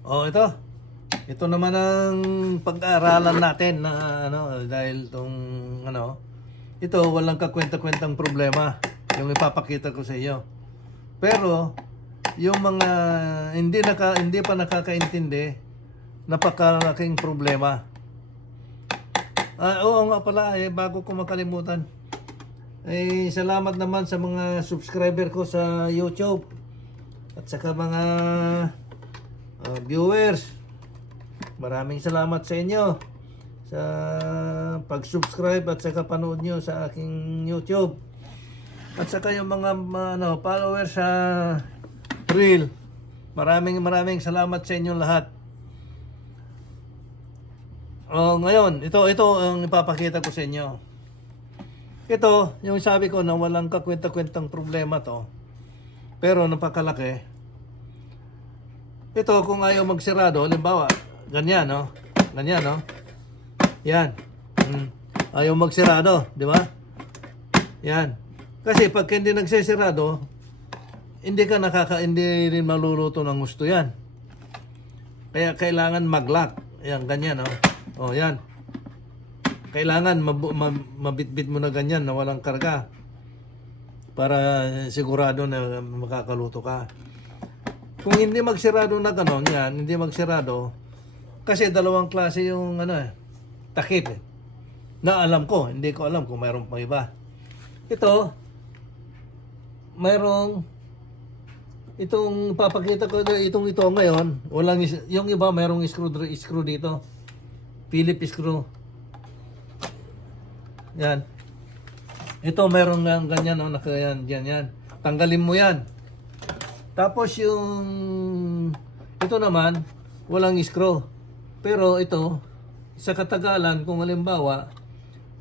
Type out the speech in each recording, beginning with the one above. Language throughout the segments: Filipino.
Oh, ito. Ito naman ang pag-aaralan natin na dahil tong ito walang kakwenta-kwentang problema yung ipapakita ko sa iyo. Pero yung mga hindi pa nakakaintindi, napakalaking problema. Oo nga pala, bago ko makalimutan. Salamat naman sa mga subscriber ko sa YouTube at saka mga viewers. Maraming salamat sa inyo sa pag-subscribe at saka panood nyo sa aking YouTube. At saka yung mga followers sa Reel. Maraming salamat sa inyo lahat. Ngayon, ito ang ipapakita ko sa inyo. Ito, yung sabi ko na walang kakwenta-kwentang problema to. Pero napakalaki. Ito, kung ayaw magsirado, halimbawa, ganyan, no? Ganyan, no? Yan. Ayaw magsirado, di ba? Yan. Kasi pag hindi nagsisirado, hindi rin maluluto ng gusto yan. Kaya kailangan mag-lock. Yan, ganyan, no? Oh, yan. Kailangan mabitbit mo na ganyan na walang karga para sigurado na makakaluto ka. Kung hindi magsirado na ganon, yan, hindi magsirado, kasi dalawang klase yung takip na alam ko, hindi ko alam kung mayroon pang iba. Ito, mayroong itong papakita ko ito ngayon, walang yung iba mayroong screw dito. Phillips screw. Yan. Ito mayroong ganyan yan. Tanggalin mo yan. Tapos ito naman walang screw. Pero ito sa katagalan kung halimbawa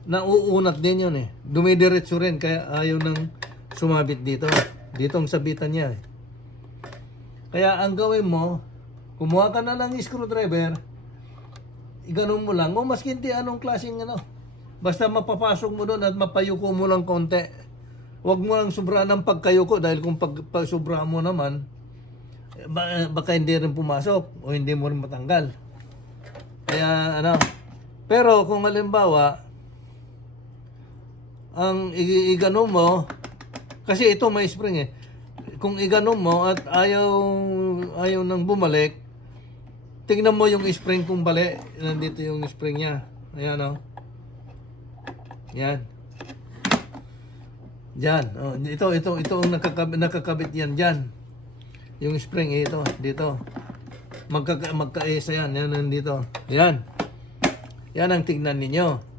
nauunat din yun dumidiretso rin kaya ayaw nang sumabit dito. Dito ang sabitan niya Kaya ang gawin mo, kumuha ka na ng screwdriver, iganon mo lang. Maski hindi anong klaseng basta mapapasok mo doon at mapayuko mo lang konti. Huwag mo lang sobra ng pagkayuko dahil kung pag sobra mo naman, baka hindi rin pumasok o hindi mo rin matanggal. Kaya pero kung halimbawa, ang iganon mo, kasi ito may spring kung iganon mo at ayaw nang bumalik, tingnan mo yung spring kung bali. Nandito yung spring niya. Ayan Yan. Diyan. Ito ang nakakabit yan dyan. Yung spring ito, dito. Magkaisa yan. Yan nandito. Yan. Yan ang tignan ninyo.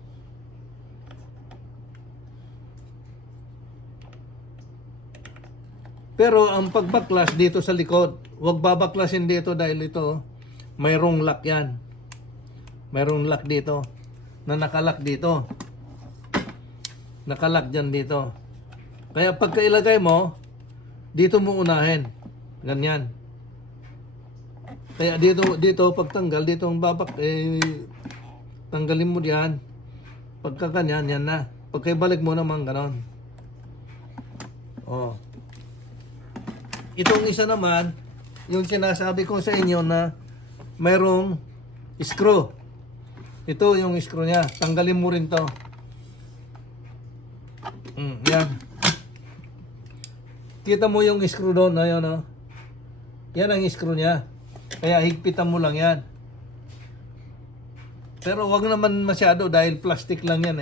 Pero ang pagbaklas dito sa likod, huwag babaklasin dito dahil ito mayroong lock yan. Mayroong lock dito na nakalock dito. Nakalock dyan dito. Kaya pagkailagay mo, dito mo unahin. Ganyan. Kaya dito pagtanggal, dito ang babak, tanggalin mo diyan. Pagka ganyan, yan na. Pagkaibalik mo naman ganon. Itong isa naman, yung sinasabi ko sa inyo na mayroong screw. Ito yung screw niya. Tanggalin mo rin to. Yan. Kita mo yung screw doon. Ayan, Yan ang screw niya. Kaya higpitan mo lang yan. Pero wag naman masyado dahil plastic lang yan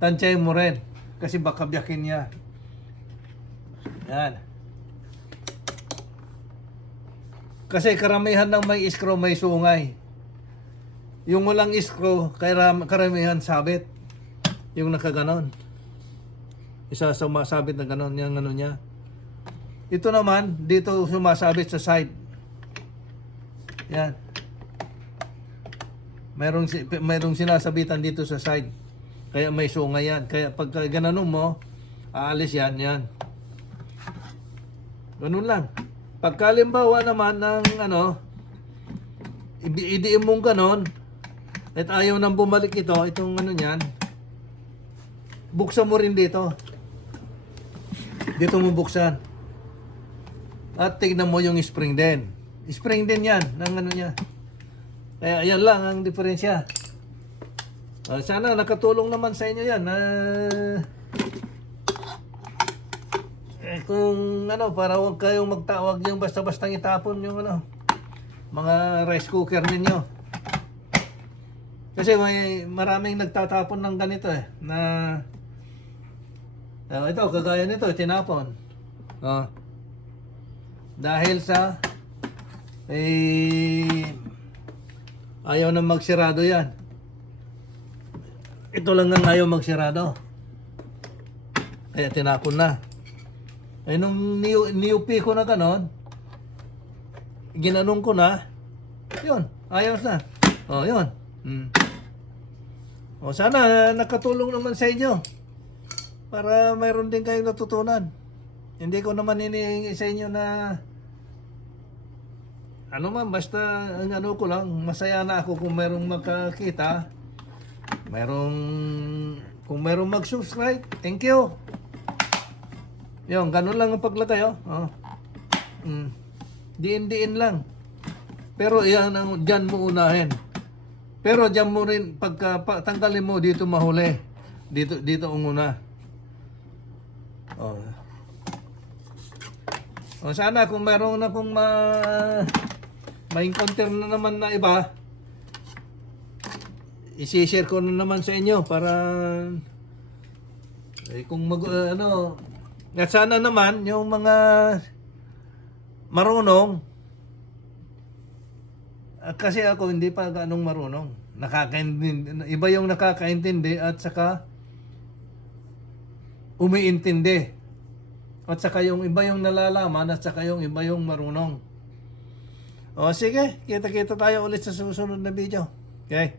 Tansyahin mo rin. Kasi baka biyakin niya. Yan. Kasi karamihan ng may screw may sungay. Yung walang screw, karamihan sabit. Yung nakaganon. Isa sumasabit na ganon, yung niya. Ito naman, dito sumasabit sa side. Yan. Mayroong sinasabitan dito sa side. Kaya may sungay yan. Kaya pagka gananon mo, aalis yan. Ganun lang. Pagkalimbawa naman ng idiin mong ganon, at ayaw nang bumalik itong niyan, buksan mo rin dito. Dito mo buksan. At tignan mo yung spring din. Spring din yan ng ano niya. Kaya yan lang ang diferensya. Sana nakatulong naman sa inyo yan. Kung ano, para huwag kayong magtawag yung basta-bastang itapon yung ano, mga rice cooker ninyo. Kasi may maraming nagtatapon ng ganito na ito, kagaya nito, tinapon. Dahil sa ayaw na magsirado yan. Ito lang ang ayaw magsirado. Kaya tinapon na. Nung niupi ko na ganon, ginanong ko na, yun, ayos na. Yun. Sana nakatulong naman sa inyo para mayroon din kayong natutunan. Hindi ko naman hinihingi sa inyo na ano man, basta ang ano ko lang, masaya na ako kung mayroong makakita, kung mayroong mag-subscribe, thank you. Yun, ganun lang ang paglagay, Diin-diin lang. Pero yan ang dyan mo unahin. Pero dyan mo rin, pagka tanggalin mo, dito mahuli. Dito ang una. Sana kung meron na kung ma-encounter na naman na iba, isi-share ko na naman sa inyo para kung at sana naman yung mga marunong, kasi ako hindi pa ganong marunong. Iba yung nakakaintindi at saka umiintindi. At saka yung iba yung nalalaman at saka yung iba yung marunong. Sige, kita-kita tayo ulit sa susunod na video. Okay?